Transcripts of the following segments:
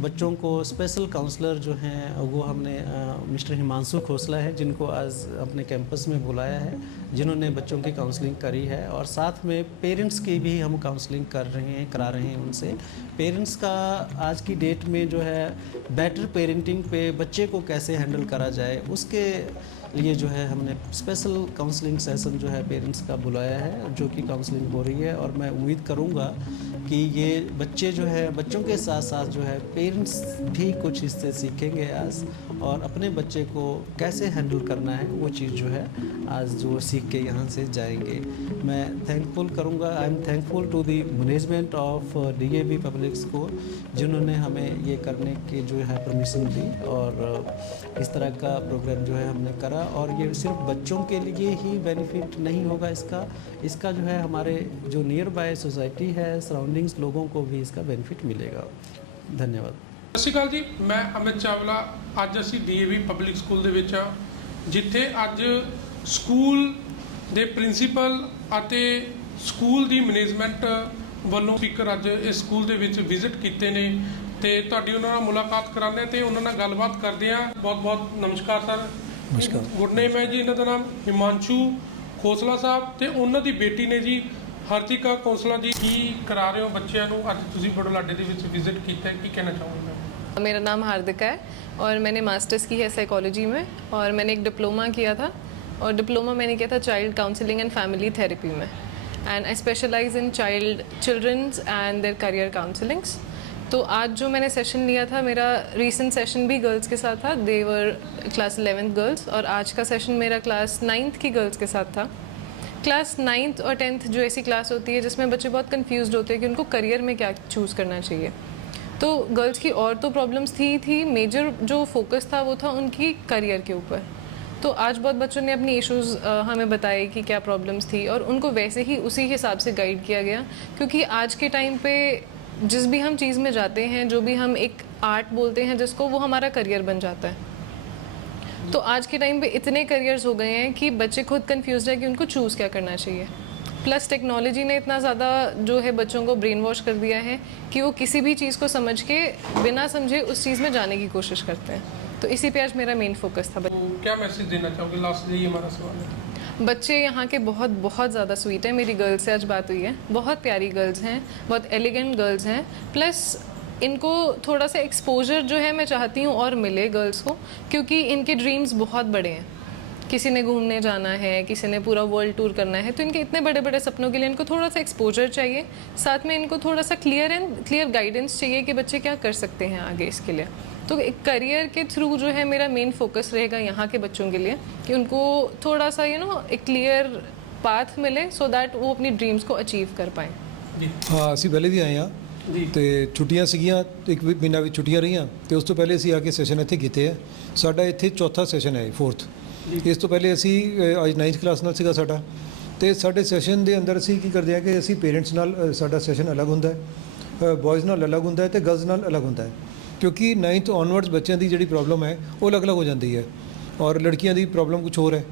बच्चों को special counsellor जो हैं, वो हमने मिस्टर हिमांशु खोसला है, जिनको आज अपने कैंपस में बुलाया है, जिन्होंने बच्चों की काउंसलिंग करी है और साथ में पेरेंट्स की भी हम काउंसलिंग कर रहे हैं, करा रहे हैं उनसे। पेरेंट्स का आज की डेट में जो है बेटर पेरेंटिंग पे बच्चे को कैसे हैंडल करा जाए, उसके लिए जो है हमने स्पेशल काउंसलिंग सेशन जो है पेरेंट्स का बुलाया है, जो कि काउंसलिंग हो रही है। और मैं उम्मीद करूँगा कि ये बच्चे जो है, बच्चों के साथ साथ जो है पेरेंट्स भी कुछ इससे सीखेंगे आज, और अपने बच्चे को कैसे हैंडल करना है, वो चीज़ जो है आज जो सीख के यहाँ से जाएँगे। मैं थैंकफुल करूँगा I am thankful to the management of the public school जिन्होंने हमें ये करने की जो है परमिशन दी, और इस तरह का प्रोग्राम जो है हमने करा, और ये सिर्फ़ बच्चों के लिए ही बेनिफिट नहीं होगा इसका। इसका जो है हमारे जो नियर बाय सोसाइटी है सराउंडिंग्स लोगों को भी इसका बेनिफिट मिलेगा। ਧੰਨਵਾਦ। ਸਤਿ ਸ਼੍ਰੀ ਅਕਾਲ ਜੀ ਮੈਂ ਅਮਿਤ ਚਾਵਲਾ। ਅੱਜ ਅਸੀਂ ਡੀਏਵੀ ਪਬਲਿਕ ਸਕੂਲ ਦੇ ਵਿੱਚ ਆ ਜਿੱਥੇ ਅੱਜ ਸਕੂਲ ਦੇ ਪ੍ਰਿੰਸੀਪਲ ਅਤੇ ਸਕੂਲ ਦੀ ਮੈਨੇਜਮੈਂਟ ਵੱਲੋਂ ਸਪੀਕਰ ਅੱਜ ਇਸ ਸਕੂਲ ਦੇ ਵਿੱਚ ਵਿਜ਼ਿਟ ਕੀਤੇ ਨੇ। ਤੇ ਤੁਹਾਡੀ ਉਹਨਾਂ ਨਾਲ ਮੁਲਾਕਾਤ ਕਰਾਉਂਦੇ ਆ ਤੇ ਉਹਨਾਂ ਨਾਲ ਗੱਲਬਾਤ ਕਰਦੇ ਆ ਬਹੁਤ ਬਹੁਤ ਨਮਸਕਾਰ ਸਰ। ਨਮਸਕਾਰ। ਗੁੱਡ ਨੇਮ ਹੈ ਜੀ ਇਹਨਾਂ ਦਾ ਨਾਮ ਹਿਮਾਂਸ਼ੂ ਖੋਸਲਾ ਸਾਹਿਬ ਤੇ ਉਹਨਾਂ ਦੀ ਬੇਟੀ ਨੇ ਜੀ ਹਰਤਿਕਾ ਖੋਸਲਾ ਜੀ ਕੀ ਕਰਾ ਰਹੇ ਹੋ ਬੱਚਿਆਂ ਨੂੰ ਅੱਜ ਤੁਸੀਂ ਬੜੋਲਾਡੇ ਦੇ ਵਿੱਚ ਵਿਜ਼ਿਟ ਕੀਤਾ ਹੈ ਕੀ ਕਹਿਣਾ ਚਾਹੋਗੇ मेरा नाम हार्दिका है और मैंने मास्टर्स की है साइकोलॉजी में और मैंने एक डिप्लोमा किया था और डिप्लोमा मैंने किया था child counselling and family therapy में and I specialise in child childrens and their career counsellings तो आज जो मैंने सेशन लिया था मेरा रीसेंट सेशन भी गर्ल्स के साथ था देवर क्लास 11th गर्ल्स और आज का सेशन मेरा क्लास नाइन्थ की गर्ल्स के साथ था क्लास नाइन्थ और टेंथ जो ऐसी क्लास होती है जिसमें बच्चे बहुत कंफ्यूज होते हैं कि उनको करियर में क्या चूज़ करना चाहिए। तो गर्ल्स की और तो प्रॉब्लम्स थी थी मेजर जो फोकस था वो था उनकी करियर के ऊपर। तो आज बहुत बच्चों ने अपनी इश्यूज़ हमें बताए कि क्या प्रॉब्लम्स थी और उनको वैसे ही उसी हिसाब से गाइड किया गया। क्योंकि आज के टाइम पे जिस भी हम चीज़ में जाते हैं, जो भी हम एक आर्ट बोलते हैं जिसको वो हमारा करियर बन जाता है। तो आज के टाइम पे इतने करियर्स हो गए हैं कि बच्चे खुद कंफ्यूज है कि उनको चूज़ क्या करना चाहिए। प्लस टेक्नोलॉजी ने इतना ज़्यादा जो है बच्चों को ब्रेन वॉश कर दिया है कि वो किसी भी चीज़ को समझ के बिना समझे उस चीज़ में जाने की कोशिश करते हैं। तो इसी पे आज मेरा मेन फोकस था। तो क्या मैसेज देना चाहोगे? लास्ट यही हमारा सवाल है। बच्चे यहाँ के बहुत बहुत ज़्यादा स्वीट हैं। मेरी गर्ल्स से आज बात हुई है। बहुत प्यारी गर्ल्स हैं बहुत एलिगेंट गर्ल्स हैं। प्लस इनको थोड़ा सा एक्सपोजर जो है मैं चाहती हूँ और मिले गर्ल्स को, क्योंकि इनके ड्रीम्स बहुत बड़े हैं। किसी ने घूमने जाना है, किसी ने पूरा वर्ल्ड टूर करना है तो इनके इतने बड़े बड़े सपनों के लिए इनको थोड़ा सा एक्सपोजर चाहिए। साथ में इनको थोड़ा सा क्लियर एंड क्लियर गाइडेंस चाहिए कि बच्चे क्या कर सकते हैं आगे इसके लिए। तो एक करियर के थ्रू जो है मेरा मेन फोकस रहेगा यहाँ के बच्चों के लिए, कि उनको थोड़ा सा यू नो एक क्लियर पाथ मिले सो so दैट वो अपनी ड्रीम्स को अचीव कर पाएँ। हाँ सीध पहले भी आए यहाँ ਜੀ। ਤੇ ਛੁੱਟੀਆਂ ਸੀਗੀਆਂ ਇੱਕ ਵੀ ਮਹੀਨਾ ਵੀ ਛੁੱਟੀਆਂ ਰਹੀਆਂ ਤੇ ਉਸ ਤੋਂ ਪਹਿਲੇ ਅਸੀਂ ਆ ਕੇ ਸੈਸ਼ਨ ਇੱਥੇ ਕੀਤੇ ਆ। ਸਾਡਾ ਇੱਥੇ ਚੌਥਾ ਸੈਸ਼ਨ ਹੈ ਫੋਰਥ ਇਸ ਤੋਂ ਪਹਿਲੇ ਅਸੀਂ ਅ, ਅੱਜ 9th ਕਲਾਸ ਨਾਲ ਸੀਗਾ ਸਾਡਾ। ਤੇ ਸਾਡੇ ਸੈਸ਼ਨ ਦੇ ਅੰਦਰ ਅਸੀਂ ਕੀ ਕਰਦੇ ਆ ਕਿ ਅਸੀਂ ਪੇਰੈਂਟਸ ਨਾਲ ਅ, ਸਾਡਾ ਸੈਸ਼ਨ ਅਲੱਗ ਹੁੰਦਾ ਹੈ ਬॉयਜ਼ ਨਾਲ ਅਲੱਗ ਹੁੰਦਾ ਹੈ ਤੇ ਗਰਲਸ ਨਾਲ ਅਲੱਗ ਹੁੰਦਾ ਹੈ। ਕਿਉਂਕਿ 9th ਔਨਵਰਡਸ ਬੱਚਿਆਂ ਦੀ ਜਿਹੜੀ ਪ੍ਰੋਬਲਮ ਹੈ ਉਹ ਅਲੱਗ-ਅਲੱਗ ਹੋ ਜਾਂਦੀ ਹੈ। ਔਰ ਲੜਕੀਆਂ ਦੀ ਪ੍ਰੋਬਲਮ ਕੁਝ ਹੋਰ ਹੈ।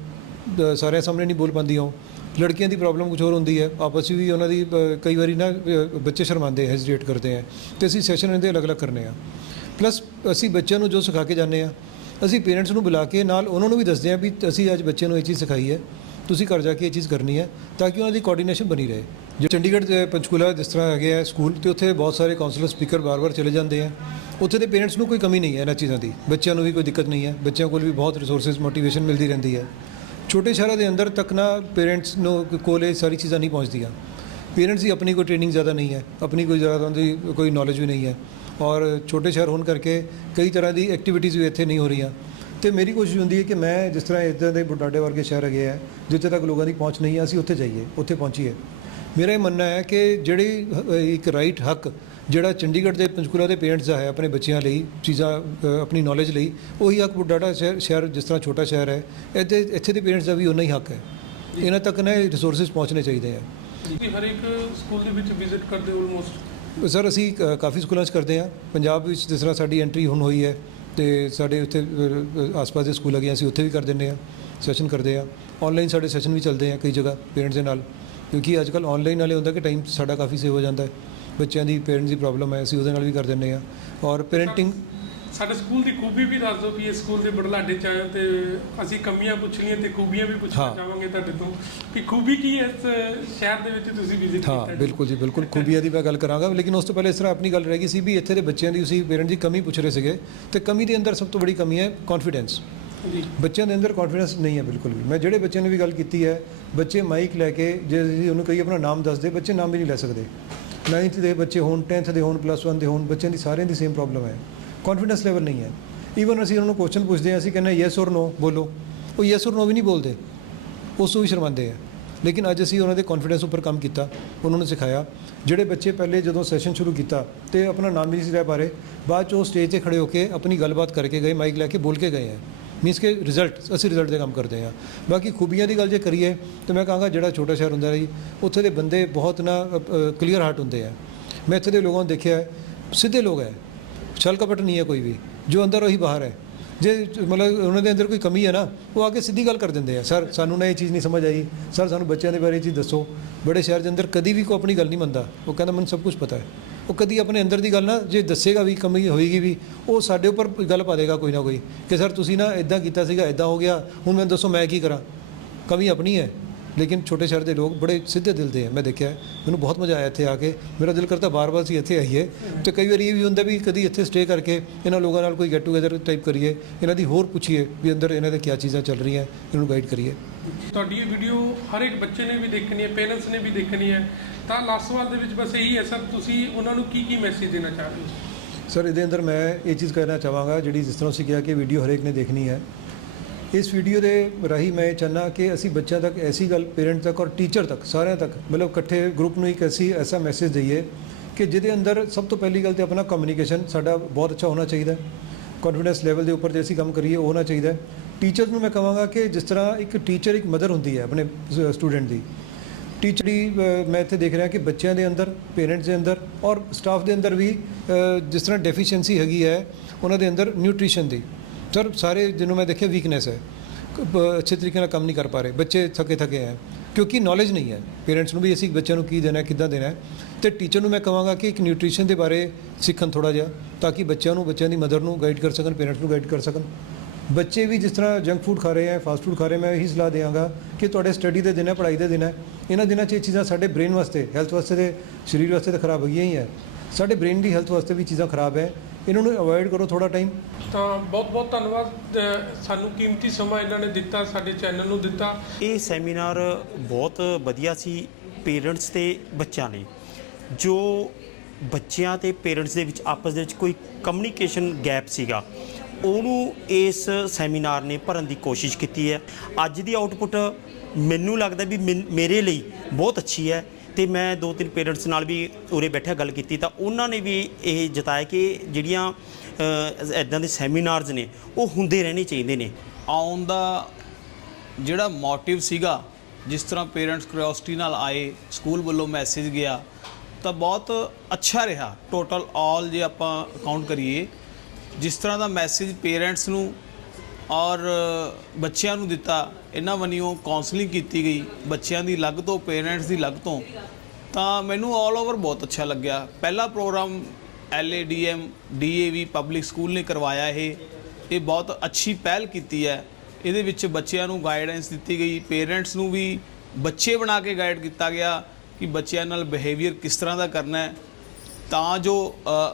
ਦ- ਸਾਰਿਆਂ ਸਾਹਮਣੇ ਨਹੀਂ ਬੋਲ ਪਾਉਂਦੀਆਂ ਉਹ। ਲੜਕੀਆਂ ਦੀ ਪ੍ਰੋਬਲਮ ਕੁਝ ਹੋਰ ਹੁੰਦੀ ਹੈ। ਆਪਸ ਵਿੱਚ ਵੀ ਉਹਨਾਂ ਦੀ ਅ, ਕਈ ਵਾਰੀ ਨਾ ਅ, ਬੱਚੇ ਸ਼ਰਮਾਉਂਦੇ ਹੈਜ਼ਿਟੇਟ ਕਰਦੇ ਆ। ਤੇ ਅਸੀਂ ਸੈਸ਼ਨ ਇਹਦੇ ਅਲੱਗ-ਅਲੱਗ ਕਰਨੇ ਆ। ਪਲੱਸ ਅਸੀਂ ਬੱਚਿਆਂ ਨੂੰ ਜੋ ਸਿਖਾ ਕੇ ਜਾਂਦੇ ਆ ਅਸੀਂ ਪੇਰੈਂਟਸ ਨੂੰ ਬੁਲਾ ਕੇ ਨਾਲ ਉਹਨਾਂ ਨੂੰ ਵੀ ਦੱਸਦੇ ਆ ਵੀ ਅਸੀਂ ਅੱਜ ਬੱਚੇ ਨੂੰ ਇਹ ਚੀਜ਼ ਸਿਖਾਈ ਹੈ ਤੁਸੀਂ ਘਰ ਜਾ ਕੇ ਇਹ ਚੀਜ਼ ਕਰਨੀ ਹੈ ਤਾਂ ਕਿ ਉਹਨਾਂ ਦੀ ਕੋਆਰਡੀਨੇਸ਼ਨ ਬਣੀ ਰਹੇ। ਜੇ ਚੰਡੀਗੜ੍ਹ ਦੇ ਪੰਚਕੂਲਾ ਜਿਸ ਤਰ੍ਹਾਂ ਹੈਗੇ ਆ ਸਕੂਲ ਤੇ ਉੱਥੇ ਬਹੁਤ ਸਾਰੇ ਕਾਉਂਸਲਰ ਸਪੀਕਰ ਬਾਰ-ਬਾਰ ਚਲੇ ਜਾਂਦੇ ਆ। ਉੱਥੇ ਦੇ ਪੇਰੈਂਟਸ ਨੂੰ ਕੋਈ ਕਮੀ ਨਹੀਂ ਹੈ ਇਹਨਾਂ ਚੀਜ਼ਾਂ ਦੀ। ਬੱਚਿਆਂ ਨੂੰ ਵੀ ਕੋਈ ਦਿੱਕਤ ਨਹੀਂ ਹੈ। ਬੱਚਿਆਂ ਕੋਲ ਵੀ ਬਹੁਤ ਰਿਸੋਰਸਸ ਮੋਟੀਵੇਸ਼ਨ ਮਿਲਦੀ ਰਹਿੰਦੀ ਹੈ। ਛੋਟੇ ਸ਼ਹਿਰਾਂ ਦੇ ਅੰਦਰ ਤੱਕ ਨਾ ਪੇਰੈਂਟਸ ਨੂੰ ਕੋਲ ਇਹ ਸਾਰੀ ਚੀਜ਼ਾਂ ਨਹੀਂ ਪਹੁੰਚਦੀਆਂ। ਪੇਰੈਂਟਸ ਦੀ ਆਪਣੀ ਕੋਈ ਟ੍ਰੇਨਿੰਗ ਜ਼ਿਆਦਾ ਨਹੀਂ ਹੈ, ਆਪਣੀ ਕੋਈ ਜ਼ਿਆਦਾ ਉਹਦੀ ਕੋਈ ਨੌਲੇਜ ਵੀ ਨਹੀਂ ਹੈ। ਔਰ ਛੋਟੇ ਸ਼ਹਿਰ ਹੋਣ ਕਰਕੇ ਕਈ ਤਰ੍ਹਾਂ ਦੀ ਐਕਟੀਵਿਟੀਜ਼ ਵੀ ਇੱਥੇ ਨਹੀਂ ਹੋ ਰਹੀਆਂ। ਤੇ ਮੇਰੀ ਕੋਸ਼ਿਸ਼ ਹੁੰਦੀ ਹੈ ਕਿ ਮੈਂ ਜਿਸ ਤਰ੍ਹਾਂ ਇੱਦਾਂ ਦੇ ਬੁਢਾਡੇ ਵਰਗੇ ਸ਼ਹਿਰ ਹੈਗੇ ਆ, ਜਿੱਥੇ ਤੱਕ ਲੋਕਾਂ ਦੀ ਪਹੁੰਚ ਨਹੀਂ ਹੈ, ਅਸੀਂ ਉੱਥੇ ਜਾਈਏ, ਉੱਥੇ ਪਹੁੰਚੀਏ। ਮੇਰਾ ਇਹ ਮੰਨਣਾ ਹੈ ਕਿ ਜਿਹੜੀ ਇੱਕ ਰਾਈਟ ਹੱਕ ਜਿਹੜਾ ਚੰਡੀਗੜ੍ਹ ਦੇ ਪੰਚਕੂਲਾ ਦੇ ਪੇਰੈਂਟਸ ਦਾ ਹੈ ਆਪਣੇ ਬੱਚਿਆਂ ਲਈ ਚੀਜ਼ਾਂ ਆਪਣੀ ਨੌਲੇਜ ਲਈ ਉਹੀ ਹੱਕ ਬੁਢਾਡਾ ਸ਼ਹਿਰ ਸ਼ਹਿਰ ਜਿਸ ਤਰ੍ਹਾਂ ਛੋਟਾ ਸ਼ਹਿਰ ਹੈ ਇੱਥੇ ਇੱਥੇ ਦੇ ਪੇਰੈਂਟਸ ਦਾ ਵੀ ਉਨਾ ਹੀ ਹੱਕ ਹੈ। ਇਹਨਾਂ ਤੱਕ ਨਾ ਰਿਸੋਰਸਸ ਪਹੁੰਚਣੇ ਚਾਹੀਦੇ ਆ। ਤੁਸੀਂ ਹਰ ਇੱਕ ਸਕੂਲ ਦੇ ਵਿੱਚ ਵਿਜ਼ਿਟ ਕਰਦੇ ਆਲਮੋਸਟ ਸਰ ਅਸੀਂ ਕਾਫੀ ਸਕੂਲਾਂ 'ਚ ਕਰਦੇ ਹਾਂ। ਪੰਜਾਬ ਵਿੱਚ ਜਿਸ ਤਰ੍ਹਾਂ ਸਾਡੀ ਐਂਟਰੀ ਹੁਣ ਹੋਈ ਹੈ ਤੇ ਸਾਡੇ ਉੱਥੇ ਆਸ-ਪਾਸ ਦੇ ਸਕੂਲ ਹੈਗੇ ਆ, ਅਸੀਂ ਉੱਥੇ ਵੀ ਕਰ ਦਿੰਦੇ ਆ ਸੈਸ਼ਨ ਕਰਦੇ ਆ ਆਨਲਾਈਨ ਸਾਡੇ ਸੈਸ਼ਨ ਵੀ ਚੱਲਦੇ ਆ ਕਈ ਜਗ੍ਹਾ ਪੇਰੈਂਟਸ ਦੇ ਨਾਲ। ਕਿਉਂਕਿ ਅੱਜ ਕੱਲ ਆਨਲਾਈਨ ਵਾਲੇ ਹੁੰਦਾ ਕਿ ਟਾਈਮ ਸਾਡਾ ਕਾਫੀ ਸੇਵ ਹੋ ਜਾਂਦਾ ਹੈ ਬੱਚਿਆਂ ਦੀ ਪੇਰੈਂਟਸ ਦੀ ਪ੍ਰੋਬਲਮ ਹੈ ਅਸੀਂ ਉਹਦੇ ਨਾਲ ਵੀ ਕਰ ਦਿੰਦੇ ਆ ਔਰ ਪੈਰੈਂਟਿੰਗ ਸਾਡੇ ਸਕੂਲ ਦੀ ਖੂਬੀ ਵੀ ਦੱਸ ਦਿਓ ਵੀ ਇਹ ਸਕੂਲ ਦੇ ਬੜਲਾਡੇ ਚ ਆਏ ਹੋ ਤੇ ਅਸੀਂ ਕਮੀਆਂ ਪੁੱਛਣੀਆਂ ਤੇ ਖੂਬੀਆਂ ਵੀ ਪੁੱਛਣਾ ਹਾਂ। ਚਾਹਾਂਗੇ ਤੁਹਾਡੇ ਤੋਂ ਕਿ ਖੂਬੀ ਕੀ ਹੈ ਇਸ ਸ਼ਹਿਰ ਦੇ ਵਿੱਚ ਤੁਸੀਂ ਵਿਜ਼ਿਟ ਹਾਂ ਕੀਤਾ ਜੀ? ਬਿਲਕੁਲ ਜੀ ਬਿਲਕੁਲ ਖੂਬੀਆਂ ਦੀ ਮੈਂ ਗੱਲ ਕਰਾਂਗਾ ਲੇਕਿਨ ਉਸ ਤੋਂ ਪਹਿਲੇ ਇਸ ਤਰ੍ਹਾਂ ਆਪਣੀ ਗੱਲ ਰਹਿ ਗਈ ਸੀ ਵੀ ਇੱਥੇ ਦੇ ਬੱਚਿਆਂ ਦੀ ਤੁਸੀਂ ਪੇਰੈਂਟ ਦੀ ਕਮੀ ਪੁੱਛ ਰਹੇ ਸੀਗੇ ਤੇ ਕਮੀ ਦੇ ਅੰਦਰ ਸਭ ਤੋਂ ਬੜੀ ਕਮੀ ਹੈ ਕੌਨਫੀਡੈਂਸ ਬੱਚਿਆਂ ਦੇ ਅੰਦਰ ਕੌਨਫੀਡੈਂਸ ਨਹੀਂ ਹੈ ਬਿਲਕੁਲ ਵੀ। ਮੈਂ ਜਿਹੜੇ ਬੱਚਿਆਂ ਨੇ ਵੀ ਗੱਲ ਕੀਤੀ ਹੈ, ਬੱਚੇ ਮਾਈਕ ਲੈ ਕੇ ਜੇ ਅਸੀਂ ਉਹਨੂੰ ਕਹੀ ਆਪਣਾ ਨਾਮ ਦੱਸ ਦੇ, ਬੱਚੇ ਨਾਮ ਵੀ ਨਹੀਂ ਲੈ ਸਕਦੇ। 9th ਦੇ ਬੱਚੇ ਹੋਣ 10th ਦੇ ਹੋਣ ਪਲੱਸ 1 ਦੇ ਹੋਣ, ਬੱਚਿਆਂ ਦੀ ਸਾਰਿਆਂ ਦੀ ਸੇਮ ਪ੍ਰੋਬਲਮ ਹੈ। ਕੌਨਫੀਡੈਂਸ ਲੈਵਲ ਨਹੀਂ ਹੈ। ਈਵਨ ਅਸੀਂ ਉਹਨਾਂ ਨੂੰ ਕੁਐਸਚਨ ਪੁੱਛਦੇ ਹਾਂ, ਅਸੀਂ ਕਹਿੰਦੇ ਯੈਸ ਔਰ ਨੋ ਬੋਲੋ। ਉਹ ਯੈਸ ਔਰ ਨੋ ਵੀ ਨਹੀਂ ਬੋਲਦੇ। ਉਸ ਤੋਂ ਵੀ ਸ਼ਰਮਾਉਂਦੇ ਆ। ਲੇਕਿਨ ਅੱਜ ਅਸੀਂ ਉਹਨਾਂ ਦੇ ਕੌਨਫੀਡੈਂਸ ਉੱਪਰ ਕੰਮ ਕੀਤਾ, ਉਹਨਾਂ ਨੂੰ ਸਿਖਾਇਆ। ਜਿਹੜੇ ਬੱਚੇ ਪਹਿਲੇ ਜਦੋਂ ਸੈਸ਼ਨ ਸ਼ੁਰੂ ਕੀਤਾ ਤੇ ਆਪਣਾ ਨਾਮ ਵੀ ਨਹੀਂ ਸੀ ਲੈ ਪਾ ਰਹੇ, ਬਾਅਦ ਚ ਉਹ ਸਟੇਜ ਤੇ ਖੜੇ ਹੋ ਕੇ ਆਪਣੀ ਗੱਲਬਾਤ ਕਰਕੇ ਗਏ ਮਾਈਕ ਲੈ ਕੇ ਬੋਲ ਕੇ ਗਏ ਹੈ ਮੀਨਸ ਕਿ ਰਿਜ਼ਲਟ ਅਸੀਂ ਰਿਜ਼ਲਟ ਦੇ ਕੰਮ ਕਰਦੇ ਹਾਂ। ਬਾਕੀ ਖੂਬੀਆਂ ਦੀ ਗੱਲ ਜੇ ਕਰੀਏ, ਤਾਂ ਮੈਂ ਕਹਾਂਗਾ ਜਿਹੜਾ ਛੋਟਾ ਸ਼ਹਿਰ ਹੁੰਦਾ ਹੈ ਜੀ, ਉੱਥੇ ਦੇ ਬੰਦੇ ਬਹੁਤ ਨਾ ਕਲੀਅਰ ਹਾਰਟ ਹੁੰਦੇ ਆ। ਮੈਂ ਇੱਥੇ ਦੇ ਲੋਕਾਂ ਨੂੰ ਦੇਖਿਆ, ਸਿੱਧੇ ਲੋਕ ਹੈ। ਛਲ ਕਪਟ ਨਹੀਂ ਹੈ ਕੋਈ ਵੀ। ਜੋ ਅੰਦਰ ਉਹੀ ਬਾਹਰ ਹੈ। ਜੇ ਮਤਲਬ ਉਹਨਾਂ ਦੇ ਅੰਦਰ ਕੋਈ ਕਮੀ ਹੈ ਨਾ, ਉਹ ਆ ਕੇ ਸਿੱਧੀ ਗੱਲ ਕਰ ਦਿੰਦੇ ਆ। ਸਰ, ਸਾਨੂੰ ਨਾ ਇਹ ਚੀਜ਼ ਨਹੀਂ ਸਮਝ ਆਈ। ਸਰ, ਸਾਨੂੰ ਬੱਚਿਆਂ ਦੇ ਬਾਰੇ ਚੀਜ਼ ਦੱਸੋ। ਬੜੇ ਸ਼ਹਿਰ ਦੇ ਅੰਦਰ ਕਦੀ ਵੀ ਕੋਈ ਆਪਣੀ ਗੱਲ ਨਹੀਂ ਮੰਨਦਾ। ਉਹ ਕਹਿੰਦਾ, ਮੈਨੂੰ ਸਭ ਕੁਝ ਪਤਾ ਹੈ। ਉਹ ਕਦੀ ਆਪਣੇ ਅੰਦਰ ਦੀ ਗੱਲ ਨਾ ਜੇ ਦੱਸੇਗਾ ਵੀ ਕਮੀ ਹੋਏਗੀ ਵੀ, ਉਹ ਸਾਡੇ ਉੱਪਰ ਗੱਲ ਪਾ ਦੇਗਾ ਕੋਈ ਨਾ ਕੋਈ ਕਿ ਸਰ ਤੁਸੀਂ ਨਾ ਇਦਾਂ ਕੀਤਾ ਸੀਗਾ ਇਦਾਂ ਹੋ ਗਿਆ, ਹੁਣ ਮੈਨੂੰ ਦੱਸੋ ਮੈਂ ਕੀ ਕਰਾਂ? ਕਮੀ ਆਪਣੀ ਹੈ। ਲੇਕਿਨ ਛੋਟੇ ਸ਼ਹਿਰ ਦੇ ਲੋਕ ਬੜੇ ਸਿੱਧੇ ਦਿਲ ਦੇ ਹੈ ਮੈਂ ਦੇਖਿਆ। ਮੈਨੂੰ ਬਹੁਤ ਮਜ਼ਾ ਆਇਆ ਇੱਥੇ ਆ ਕੇ। ਮੇਰਾ ਦਿਲ ਕਰਦਾ ਬਾਰ-ਬਾਰ ਸੀ ਇੱਥੇ ਆਈਏ। ਤੇ ਕਈ ਵਾਰੀ ਇਹ ਵੀ ਹੁੰਦਾ ਵੀ ਕਦੀ ਇੱਥੇ ਸਟੇ ਕਰਕੇ ਇਹਨਾਂ ਲੋਕਾਂ ਨਾਲ ਕੋਈ ਗੈਟ ਟੂਗੇਦਰ ਟਾਈਪ ਕਰੀਏ। ਇਹਨਾਂ ਦੀ ਹੋਰ ਪੁੱਛੀਏ ਵੀ ਅੰਦਰ ਇਹਨਾਂ ਦੇ ਕੀ ਚੀਜ਼ਾਂ ਚੱਲ ਰਹੀਆਂ ਇਹਨਾਂ ਨੂੰ ਗਾਈਡ ਕਰੀਏ। ਤੁਹਾਡੀ ਇਹ ਵੀਡੀਓ ਹਰ ਇੱਕ ਬੱਚੇ ਨੇ ਵੀ ਦੇਖਣੀ ਹੈ ਪੇਰੈਂਟਸ ਨੇ ਵੀ ਦੇਖਣੀ ਹੈ। ਤਾਂ ਲਾਸਟ ਸਵਾਲ ਦੇ ਵਿੱਚ ਬਸ ਇਹੀ ਹੈ ਸਰ ਤੁਸੀਂ ਉਹਨਾਂ ਨੂੰ ਕੀ ਕੀ ਮੈਸੇਜ ਦੇਣਾ ਚਾਹ ਰਹੇ ਹੋ? ਸਰ ਇਹਦੇ ਅੰਦਰ ਮੈਂ ਇਹ ਚੀਜ਼ ਕਹਿਣਾ ਚਾਹਾਂਗਾ ਜਿਹੜੀ ਜਿਸ ਤਰ੍ਹਾਂ ਅਸੀਂ ਕਿਹਾ ਕਿ ਵੀਡੀਓ ਹਰੇਕ ਨੇ ਦੇਖਣੀ ਹੈ। ਇਸ ਵੀਡੀਓ ਦੇ ਰਾਹੀਂ ਮੈਂ ਇਹ ਚਾਹੁੰਦਾ ਕਿ ਅਸੀਂ ਬੱਚਿਆਂ ਤੱਕ ਐਸੀ ਗੱਲ ਪੇਰੈਂਟ ਤੱਕ ਔਰ ਟੀਚਰ ਤੱਕ, ਸਾਰਿਆਂ ਤੱਕ, ਮਤਲਬ ਇਕੱਠੇ ਗਰੁੱਪ ਨੂੰ ਇੱਕ ਐਸੀ ਐਸਾ ਮੈਸੇਜ ਦਈਏ ਕਿ ਜਿਹਦੇ ਅੰਦਰ ਸਭ ਤੋਂ ਪਹਿਲੀ ਗੱਲ ਤੇ ਆਪਣਾ ਕਮਿਊਨੀਕੇਸ਼ਨ ਸਾਡਾ ਬਹੁਤ ਅੱਛਾ ਹੋਣਾ ਚਾਹੀਦਾ ਕੌਨਫੀਡੈਂਸ ਲੈਵਲ ਦੇ ਉੱਪਰ ਜੇ ਅਸੀਂ ਕੰਮ ਕਰੀਏ, ਉਹ ਹੋਣਾ ਚਾਹੀਦਾ ਟੀਚਰਸ ਨੂੰ ਮੈਂ ਕਹਾਂਗਾ ਕਿ ਜਿਸ ਤਰ੍ਹਾਂ ਇੱਕ ਟੀਚਰ ਇੱਕ ਮਦਰ ਹੁੰਦੀ ਹੈ ਆਪਣੇ ਸਟੂਡੈਂਟ ਦੀ ਟੀਚਰ ਟੀਚਰੀ ਮੈਂ ਇੱਥੇ ਦੇਖ ਰਿਹਾ ਕਿ ਬੱਚਿਆਂ ਦੇ ਅੰਦਰ ਪੇਰੈਂਟਸ ਦੇ ਅੰਦਰ ਔਰ ਸਟਾਫ ਦੇ ਅੰਦਰ ਵੀ ਜਿਸ ਤਰ੍ਹਾਂ ਡੈਫੀਸ਼ੀਐਂਸੀ ਹੈਗੀ ਹੈ, ਉਹਨਾਂ ਦੇ ਅੰਦਰ ਨਿਊਟ੍ਰੀਸ਼ਨ ਦੀ ਸਰ ਸਾਰੇ ਜਿਹਨੂੰ ਮੈਂ ਦੇਖਿਆ ਵੀਕਨੈਸ ਹੈ। ਅੱਛੇ ਤਰੀਕੇ ਨਾਲ ਕੰਮ ਨਹੀਂ ਕਰ ਪਾ ਰਹੇ। ਬੱਚੇ ਥੱਕੇ ਥੱਕੇ ਹੈ। ਕਿਉਂਕਿ ਨੌਲੇਜ ਨਹੀਂ ਹੈ। ਪੇਰੈਂਟਸ ਨੂੰ ਵੀ ਅਸੀਂ ਬੱਚਿਆਂ ਨੂੰ ਕੀ ਦੇਣਾ, ਕਿੱਦਾਂ ਦੇਣਾ ਹੈ। ਤੇ ਟੀਚਰ ਨੂੰ ਮੈਂ ਕਹਾਂਗਾ ਕਿ ਇੱਕ ਨਿਊਟ੍ਰੀਸ਼ਨ ਦੇ ਬਾਰੇ ਸਿੱਖਣ ਥੋੜਾ ਜਿਹਾ, ਤਾਂ ਕਿ ਬੱਚਿਆਂ ਨੂੰ, ਬੱਚਿਆਂ ਦੀ ਮਦਰ ਨੂੰ ਗਾਈਡ ਕਰ ਸਕਣ ਪੇਰੈਂਟਸ ਨੂੰ ਗਾਈਡ ਕਰ ਸਕਣ। ਬੱਚੇ ਵੀ ਜਿਸ ਤਰ੍ਹਾਂ ਜੰਕ ਫੂਡ ਖਾ ਰਹੇ ਹੈ ਫਾਸਟ ਫੂਡ ਖਾ ਰਹੇ, ਮੈਂ ਇਹੀ ਸਲਾਹ ਦੇਵਾਂਗਾ ਕਿ ਤੁਹਾਡੇ ਸਟੱਡੀ ਦੇ ਦਿਨ ਹੈ, ਪੜ੍ਹਾਈ ਦੇ ਦਿਨ ਹੈ, ਇਹਨਾਂ ਦਿਨਾਂ 'ਚ ਇਹ ਚੀਜ਼ਾਂ ਸਾਡੇ ਬ੍ਰੇਨ ਵਾਸਤੇ ਹੈਲਥ ਵਾਸਤੇ ਤੇ, ਸਰੀਰ ਵਾਸਤੇ ਤਾਂ ਖਰਾਬ ਹੈਗੀਆਂ ਹੀ ਹੈ। ਸਾਡੇ ਬ੍ਰੇਨ ਦੀ ਹੈਲਥ ਵਾਸਤੇ ਵੀ ਚੀਜ਼ਾਂ ਖਰਾਬ ਹੈ। ਇਹਨਾਂ ਨੂੰ ਅਵੋਇਡ ਕਰੋ ਥੋੜਾ ਟਾਈਮ ਤਾਂ ਬਹੁਤ ਬਹੁਤ ਧੰਨਵਾਦ ਸਾਨੂੰ ਕੀਮਤੀ ਸਮਾਂ ਇਹਨਾਂ ਨੇ ਦਿੱਤਾ ਸਾਡੇ ਚੈਨਲ ਨੂੰ ਦਿੱਤਾ। ਇਹ ਸੈਮੀਨਾਰ ਬਹੁਤ ਵਧੀਆ ਸੀ ਪੇਰੈਂਟਸ ਤੇ ਬੱਚਿਆਂ ਲਈ। ਜੋ ਬੱਚਿਆਂ ਤੇ ਪੇਰੈਂਟਸ ਦੇ ਵਿੱਚ ਆਪਸ ਦੇ ਵਿੱਚ ਕੋਈ ਕਮਿਊਨੀਕੇਸ਼ਨ ਗੈਪ ਸੀਗਾ ਉਹਨੂੰ ਇਸ ਸੈਮੀਨਾਰ ਨੇ ਭਰਨ ਦੀ ਕੋਸ਼ਿਸ਼ ਕੀਤੀ ਹੈ। ਅੱਜ ਦੀ ਆਊਟਪੁੱਟ ਮੈਨੂੰ ਲੱਗਦਾ ਵੀ ਮੈਨ- ਮੇਰੇ ਲਈ ਬਹੁਤ ਅੱਛੀ ਹੈ। ਤੇ ਮੈਂ ਦੋ ਤਿੰਨ ਪੇਰੈਂਟਸ ਨਾਲ ਵੀ ਉਰੇ ਬੈਠਿਆ, ਗੱਲ ਕੀਤੀ ਤਾਂ ਉਹਨਾਂ ਨੇ ਵੀ ਇਹ ਜਤਾਇਆ ਕਿ ਜਿਹੜੀਆਂ ਇਦਾਂ ਦੇ ਸੈਮੀਨਾਰਸ ਨੇ, ਉਹ ਹੁੰਦੇ ਰਹਿਣੇ ਚਾਹੀਦੇ ਨੇ। ਆਉਣ ਦਾ ਜਿਹੜਾ ਮੋਟਿਵ ਸੀਗਾ, ਜਿਸ ਤਰ੍ਹਾਂ ਪੇਰੈਂਟਸ ਕਿਉਰਿਓਸਿਟੀ ਨਾਲ ਆਏ, ਸਕੂਲ ਵੱਲੋਂ ਮੈਸੇਜ ਗਿਆ, ਤਾਂ ਬਹੁਤ ਅੱਛਾ ਰਿਹਾ। ਟੋਟਲ ਆਲ ਜੇ ਆਪਾਂ ਕਾਊਂਟ ਕਰੀਏ, ਜਿਸ ਤਰ੍ਹਾਂ ਦਾ ਮੈਸੇਜ ਪੇਰੈਂਟਸ ਨੂੰ ਔਰ ਬੱਚਿਆਂ ਨੂੰ ਦਿੱਤਾ ਇਹਨਾਂ ਵਨਿਓ ਕਾਉਂਸਲਿੰਗ ਕੀਤੀ ਗਈ, ਬੱਚਿਆਂ ਦੀ ਅਲੱਗ ਤੋਂ ਪੇਰੈਂਟਸ ਦੀ ਅਲੱਗ ਤੋਂ। ਤਾਂ ਮੈਨੂੰ ਆਲ ਓਵਰ ਬਹੁਤ ਅੱਛਾ ਲੱਗਿਆ। ਪਹਿਲਾ programme LADM DAV public school ਨੇ ਕਰਵਾਇਆ ਇਹ। ਇਹ ਬਹੁਤ ਅੱਛੀ ਪਹਿਲ ਕੀਤੀ ਹੈ। ਇਹਦੇ ਵਿੱਚ ਬੱਚਿਆਂ ਨੂੰ ਗਾਈਡੈਂਸ ਦਿੱਤੀ ਗਈ। ਪੇਰੈਂਟਸ ਨੂੰ ਵੀ ਬੱਚੇ ਬਣਾ ਕੇ ਗਾਈਡ ਕੀਤਾ ਗਿਆ ਕਿ ਬੱਚਿਆਂ ਨਾਲ ਬਿਹੇਵੀਅਰ ਕਿਸ ਤਰ੍ਹਾਂ ਦਾ ਕਰਨਾ ਹੈ। ਤਾਂ ਜੋ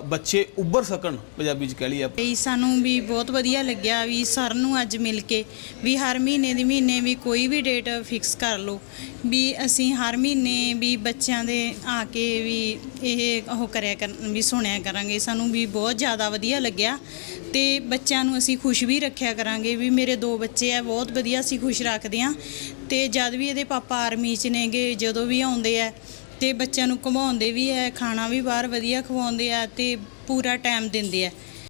ਬੱਚੇ ਉੱਭਰ ਸਕਣ, ਪੰਜਾਬੀ ਚ ਕਹਿ ਲਈ ਆਪਾਂ। ਇਹ ਸਾਨੂੰ ਵੀ ਬਹੁਤ ਵਧੀਆ ਲੱਗਿਆ ਵੀ ਸਰ ਨੂੰ ਅੱਜ ਮਿਲ ਕੇ, ਵੀ ਹਰ ਮਹੀਨੇ ਦੀ ਮਹੀਨੇ ਵੀ ਕੋਈ ਵੀ ਡੇਟ ਫਿਕਸ ਕਰ ਲਓ। ਵੀ ਅਸੀਂ ਹਰ ਮਹੀਨੇ ਵੀ ਬੱਚਿਆਂ ਦੇ ਆ ਕੇ ਵੀ ਇਹ ਉਹ ਕਰਿਆ ਕਰ ਵੀ ਸੁਣਿਆ ਕਰਾਂਗੇ। ਸਾਨੂੰ ਵੀ ਬਹੁਤ ਜ਼ਿਆਦਾ ਵਧੀਆ ਲੱਗਿਆ ਤੇ ਬੱਚਿਆਂ ਨੂੰ ਅਸੀਂ ਖੁਸ਼ ਵੀ ਰੱਖਿਆ ਕਰਾਂਗੇ। ਵੀ ਮੇਰੇ ਦੋ ਬੱਚੇ ਆ, ਬਹੁਤ ਵਧੀਆ ਅਸੀਂ ਖੁਸ਼ ਰੱਖਦੇ ਆ ਤੇ ਜਦ ਵੀ ਇਹਦੇ ਪਾਪਾ ਆਰਮੀ 'ਚ ਨੇਗੇ, ਜਦੋਂ ਵੀ ਆਉਂਦੇ ਆ ਤੇ ਬੱਚਿਆਂ ਨੂੰ ਘੁਮਾਉਂਦੇ ਵੀ ਹੈ, ਖਾਣਾ ਵੀ ਬਾਹਰ ਵਧੀਆ ਖਵਾਉਂਦੇ ਆ ਤੇ ਪੂਰਾ ਟਾਈਮ ਦਿੰਦੇ ਆ।